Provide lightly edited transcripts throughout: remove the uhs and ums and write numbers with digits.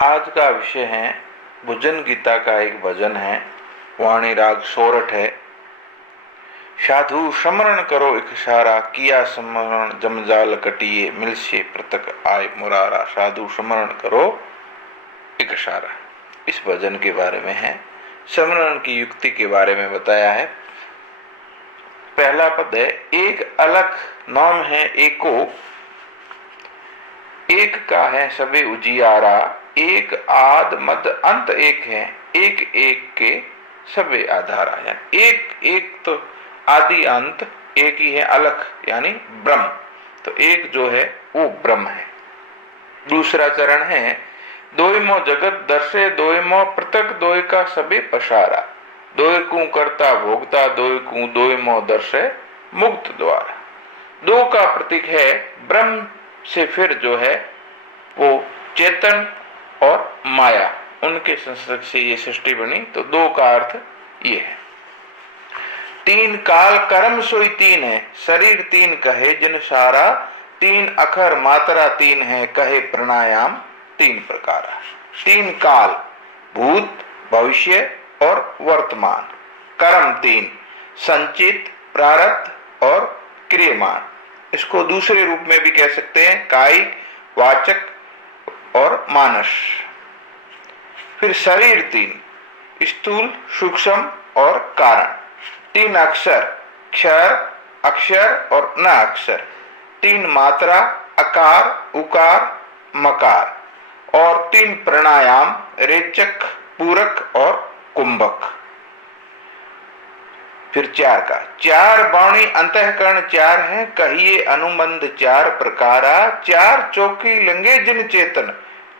आज का विषय है भुजन गीता का एक भजन है। वाणी राग सोरठ है। साधु समरण करो इकसारा, किया समरण जमजाल कटिए, मिलसे पृथक आय मुरारा। साधु समरण करो इकसारा, इस भजन के बारे में है। समरण की युक्ति के बारे में बताया है। पहला पद है, एक अलग नाम है एको, एक का है सबे उजियारा। एक आद मद अंत एक है, एक एक के सबे आधारा। यानी एक तो आदि अंत एक ही है, अलग यानी ब्रह्म। तो एक जो है वो ब्रह्म है। दूसरा चरण है, दोयमो जगत दर्शे, दोयमो पृथक दोय का सबे पसारा। दोय को करता भोगता, दोय को दोयमो दर्शे मुक्त द्वारा। दो का प्रतीक है ब्रह्म से फिर जो है वो चेतन और माया, उनके संसर्ग से ये सृष्टि बनी। तो दो का अर्थ ये है। तीन काल कर्म सोई तीन है, शरीर तीन कहे जिन सारा। तीन अखर मात्रा तीन है, कहे प्राणायाम तीन प्रकार। तीन काल, भूत भविष्य और वर्तमान। कर्म तीन, संचित प्रारब्ध और क्रियमान। इसको दूसरे रूप में भी कह सकते हैं, कायिक वाचक और मानस। फिर शरीर तीन, स्थूल सूक्ष्म और कारण। तीन अक्षर, क्षर अक्षर और न अक्षर। तीन मात्रा, अकार उकार मकार। और तीन प्राणायाम, रेचक पूरक और कुंभक। फिर चार का, चार वाणी अंतःकरण चार है, कहिए अनुबंध चार प्रकारा। चार चौकी लंगे जिन चेतन,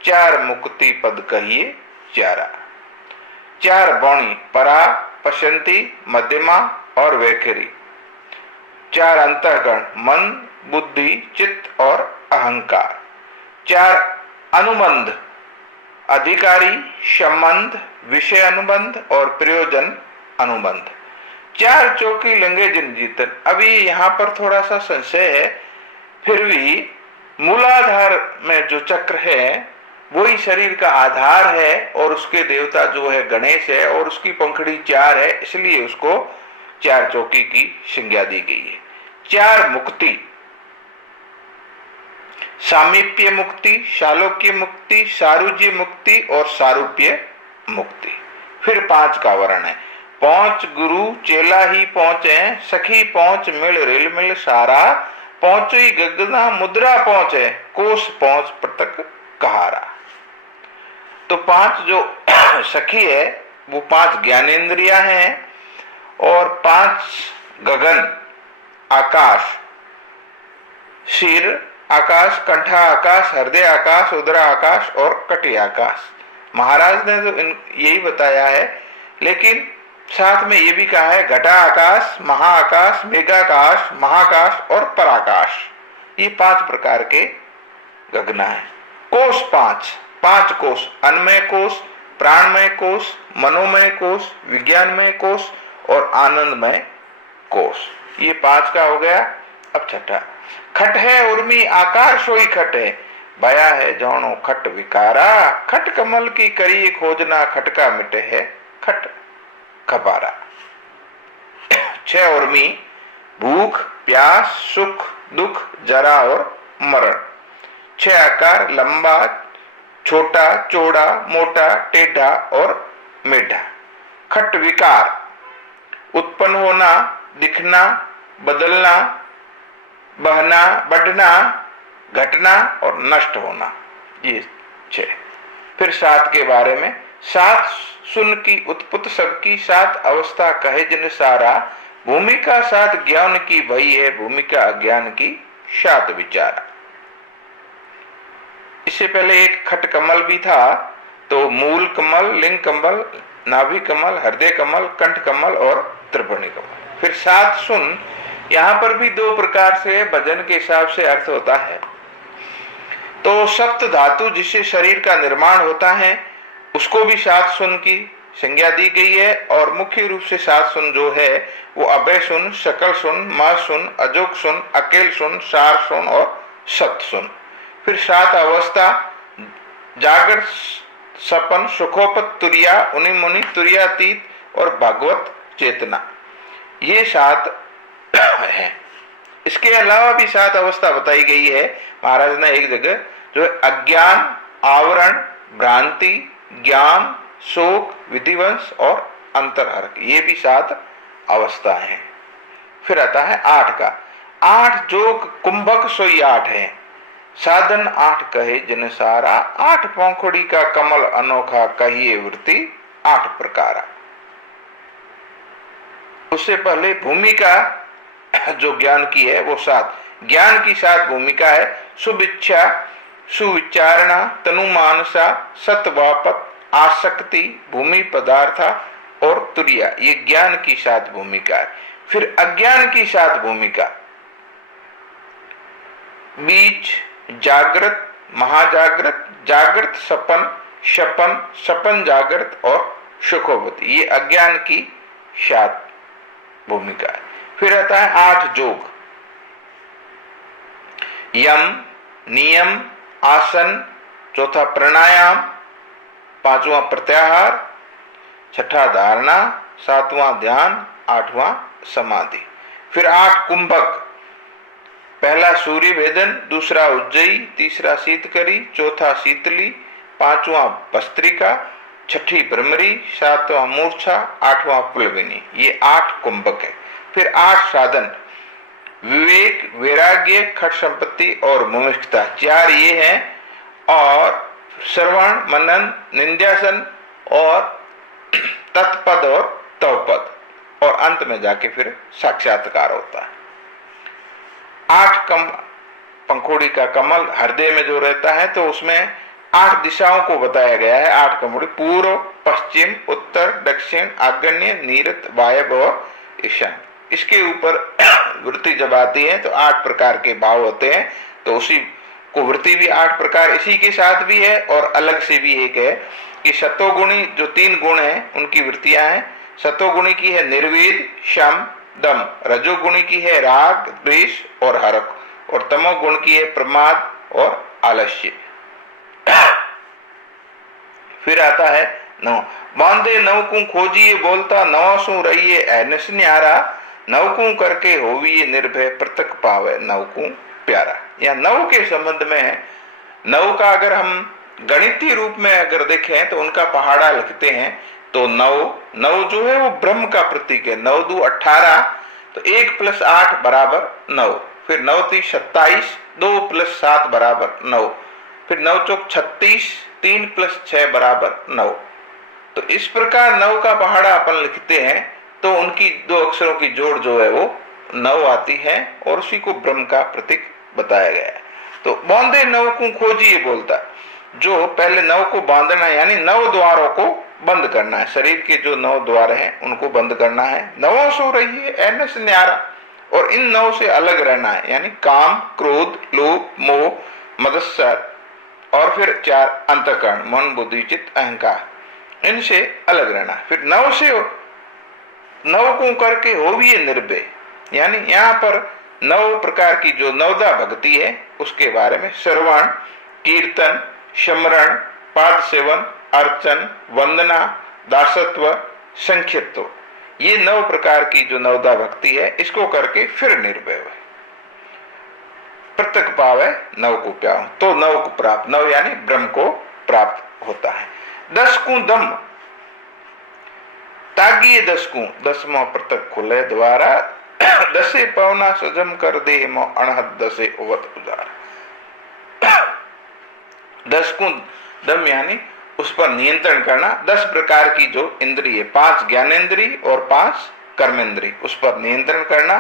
चार मुक्ति पद कहिए चारा। चार वाणी, परा पशंती मध्यमा और वैखरी। चार अंतःकरण, मन बुद्धि चित्त और अहंकार। चार अनुबंध, अधिकारी संबंध विषय अनुबंध और प्रयोजन अनुबंध। चार चौकी लंगे जिन जीतन। अभी यहाँ पर थोड़ा सा संशय है, फिर भी मूलाधार में जो चक्र है वही शरीर का आधार है और उसके देवता जो है गणेश है और उसकी पंखड़ी चार है, इसलिए उसको चार चौकी की संज्ञा दी गई है। चार मुक्ति, सामीप्य मुक्ति, शालोक्य मुक्ति, सारुज्य मुक्ति और सारूप्य मुक्ति। फिर पांच का वर्ण है, पहुंच गुरु चेला ही पहुंचे, सखी पहुंच मिल रिल मिल सारा। पहुंची गगना मुद्रा पहुंचे, कोष पहुंच पृथक कहारा। तो पांच जो सखी है वो पांच ज्ञानेंद्रियां हैं और पांच गगन, आकाश, सिर आकाश, कंठा आकाश, हृदय आकाश, उदरा आकाश और कटी आकाश। महाराज ने तो यही बताया है, लेकिन साथ में ये भी कहा है घटा आकाश, महाआकाश, मेघाकाश, महाकाश और पराकाश। ये पांच प्रकार के गगना है। कोष पांच, पांच कोष, अन्नमय कोष, प्राणमय कोष, मनोमय कोष, विज्ञानमय कोष और आनंदमय कोष। ये पांच का हो गया। अब छठा, खट है उर्मी आकार सोई खट है, भया है जौनो खट विकारा। खट कमल की करी खोजना, खटका मिटे है खट खपारा। छह उर्मी, भूख प्यास सुख दुख जरा और मरण। छह आकार, लंबा छोटा चौड़ा मोटा टेढ़ा और मेढ़ा। खट विकार, उत्पन्न होना, दिखना, बदलना, बहना, बढ़ना, घटना और नष्ट होना। ये छह। फिर सात के बारे में, सात सुन की उत्पुत सबकी, सात अवस्था कहे जिन सारा। भूमिका सात ज्ञान की भई है, भूमिका अज्ञान की सात विचारा। इससे पहले एक खट कमल भी था, तो मूल कमल, लिंग कमल, नाभि कमल, हृदय कमल, कंठ कमल और त्रिपुणी कमल। फिर सात सुन, यहाँ पर भी दो प्रकार से भजन के हिसाब से अर्थ होता है। तो सप्त धातु जिससे शरीर का निर्माण होता है उसको भी सात सुन की संज्ञा दी गई है। और मुख्य रूप से सात सुन जो है वो अभय सुन, सकल सुन, म सुन, अजोग सुन, अकेल सुन, सार सुन और सत सुन। फिर सात अवस्था, जागृत सपन, सुखोपत, तुरिया, उनि मुनि, तुरियातीत और भागवत चेतना, ये 7 है। इसके अलावा भी 7 अवस्था बताई गई है महाराज ने एक जगह, जो अज्ञान, आवरण, भ्रांति, ज्ञान, शोक, विधिवंश और अंतरहरक, ये भी 7 अवस्थाएं हैं। फिर आता है 8 का। 8 जोग कुंभक सोई 8 है, साधन 8 कहे जिन सारा, 8 पंखुड़ी का कमल अनोखा, कहिए वृत्ति 8 प्रकारा। उससे पहले भूमिका जो ज्ञान की है वो 7, ज्ञान की 7 भूमिका है। सुविच्छा, सुविचारणा, तनु मानसा, सतवापत, आसक्ति, भूमि पदार्था और तुरिया, ये ज्ञान की 7 भूमिका है। फिर अज्ञान की 7 भूमिका, बीज, जागृत, महाजागृत, जागृत, सपन, शपन, सपन जागृत और सुखोवती, ये अज्ञान की 7 भूमिका है। फिर आता है 8 जोग, यम, नियम, आसन, चौथा प्राणायाम, 5वां प्रत्याहार, 6ठा धारणा, 7वां ध्यान, 8वां समाधि। फिर 8 कुंभक, पहला सूर्य भेदन, दूसरा उज्जयी, तीसरा शीतकरी, चौथा शीतली, 5वां भस्त्रिका, 6ठी भ्रमरी, 7वां मूर्छा, 8वां पुलविनी, ये 8 कुंभक है। फिर 8 साधन, विवेक, वैराग्य, खट संपत्ति और मुमुक्षुता, 4 ये हैं। और श्रवण, मनन, निंद्यासन और तत्पद और तवपद, और अंत में जाके फिर साक्षात्कार होता है। 8 पंखुड़ी का कमल हृदय में जो रहता है, तो उसमें 8 दिशाओं को बताया गया है। 8 पंखुड़ी, पूर्व, पश्चिम, उत्तर, दक्षिण, आग्नेय, नीरत, वायव्य और ईशान। इसके ऊपर वृत्ति जब आती है तो 8 प्रकार के भाव होते हैं, तो उसी को वृत्ति भी 8 प्रकार इसी के साथ भी है। और अलग से भी एक है कि सतोगुणी जो 3 गुण हैं उनकी वृत्तियां हैं। सतोगुणी की है निर्वेद, शम, दम, रजोगुणी की है राग, द्वेष और हरक, और तमोगुण की है प्रमाद और आलस्य। फिर आता है 9, बांधे नवकू खोजिए बोलता, नवा सु रहिए ऐनस न्यारा, नवकू करके होविए निर्भय, पृथक पावे नवकू प्यारा। या नव के संबंध में है। नव का अगर हम गणितीय रूप में अगर देखें तो उनका पहाड़ा लिखते हैं, तो नव जो है वो ब्रह्म का प्रतीक है। 9 2 18, तो 1 + 8 = 9। फिर 9 3 27, 2 + 7 = 9। फिर 9 चौक 36, 3 + 6 = 9। तो इस प्रकार 9 का पहाड़ा अपन लिखते हैं, तो उनकी 2 अक्षरों की जोड़ जो है वो 9 आती है, और उसी को ब्रह्म का प्रतीक बताया गया है। तो बांधे नव को खोजिए बोलता, जो पहले 9 को बांधना है, यानी 9 द्वारों को बंद करना है। शरीर के जो 9 द्वार हैं उनको बंद करना है। 9 सो रही है ऐनस न्यारा, और इन 9 से अलग रहना है, यानी काम, क्रोध, लोभ, मोह, मत्सर, और फिर 4 अंतःकरण, मन, बुद्धि, चित्त, अहंकार, इनसे अलग रहना है। फिर 9 से 9 को करके हो भी निर्भय, यानी यहाँ पर 9 प्रकार की जो 9दा भक्ति है उसके बारे में श्रवण, कीर्तन, स्मरण, पाद सेवन, अर्चन, वंदना, दासत्व, संक्षिप्त, ये 9 प्रकार की जो 9दा भक्ति है, इसको करके फिर निर्भय हुए, पृथक पावे 9 को प्याओ, तो 9 को प्राप्त, 9 यानी ब्रह्म को प्राप्त होता है। 10 को दम तागिए 10 को, 10वां पृथक खुले द्वारा, 10 पवना सजम कर दे मो अणहत 10 उवत उजार। 10 को दम यानी उस पर नियंत्रण करना। 10 प्रकार की जो इंद्रिय, 5 ज्ञानेंद्रिय और 5 कर्मेंद्रिय, उस पर नियंत्रण करना।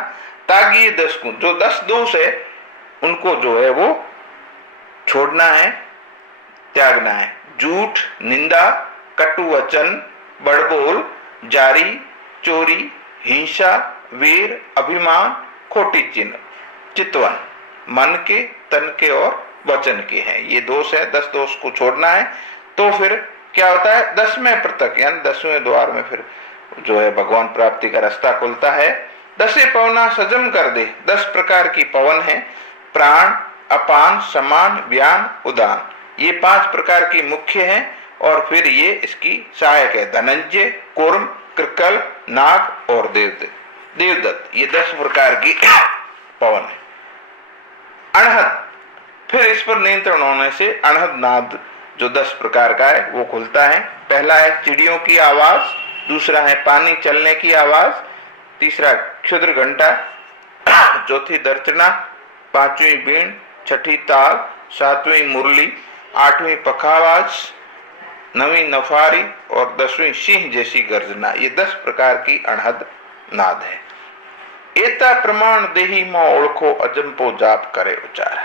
तागिए 10 को, जो 10 दोष है उनको जो है वो छोड़ना है, त्यागना है। झूठ, निंदा, कटु वचन, बड़बोल, जारी, चोरी, हिंसा, वीर, अभिमान, खोटी चिन्ह, चितवन, मन के, तन के और वचन के हैं, ये दोष है। 10 दोष को छोड़ना है, तो फिर क्या होता है, 10वें पृथक यानी 10वें द्वार में फिर जो है भगवान प्राप्ति का रास्ता खुलता है। 10 पवना सजम कर दे, 10 प्रकार की पवन है, प्राण, अपान, समान, व्यान, उदान, ये 5 प्रकार की मुख्य हैं, और फिर ये इसकी सहायक है, धनंजय, कूर्म, कृकल, नाग और देवदत्त। ये 10 प्रकार की पवन है। अणहद, फिर इस पर नियंत्रण होने से अणहद नाद जो 10 प्रकार का है वो खुलता है। पहला है चिड़ियों की आवाज, दूसरा है पानी चलने की आवाज, तीसरा क्षुद्र घंटा, चौथी दर्चना, पांचवी बीन, छठी ताल, सातवीं मुरली, आठवीं पखावाज, नवीं नफारी और 10वीं सिंह जैसी गर्जना। ये 10 प्रकार की अणहद नाद है। एता प्रमाण देही मां ओळखो अजंपो जाप करे उचारा।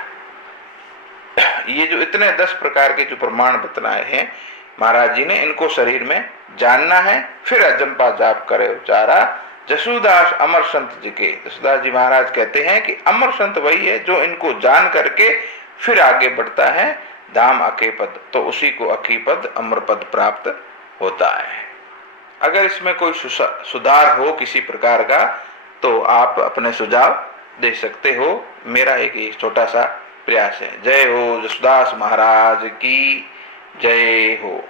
ये जो इतने 10 प्रकार के जो प्रमाण बतलाए हैं महाराज जी ने, इनको शरीर में जानना है, फिर अजंपा जाप करे उचारा। जसूदास अमर संत जी के, जसूदास जी महाराज कहते हैं कि अमर संत वही है जो इनको जान करके फिर आगे बढ़ता है धाम अके पद, तो उसी को अकी पद अमर पद प्राप्त होता है। अगर इसमें कोई सुधार हो किसी प्रकार का तो आप अपने सुझाव दे सकते हो। मेरा एक छोटा सा प्रयास है। जय हो जसूदास महाराज की जय हो।